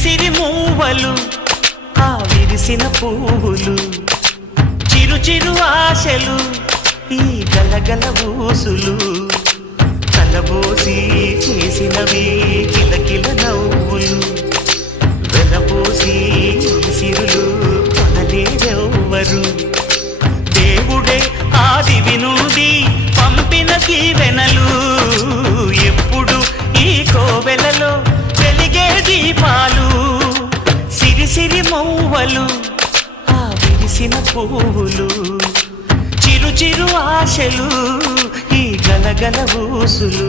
సిరి మూవలు ఆ విరిసిన పువ్వులు చిరు చిరు ఆశలు ఈ గలగల ఊసులు కలబోసి చేసినవి కిలకిల నవ్వులు వెలబోసి సిరులు కొనలేరెవ్వరు దేవుడే ఆదివి నుండి పంపిన దీవెనలు ఎప్పుడు ఈ కోవెలలో వెలిగే దీపాలు సిరి సిరి మౌవలు ఆ విరిసిన పువ్వులు చిరు చిరు ఆశలు ఈ గలగల ఊసులు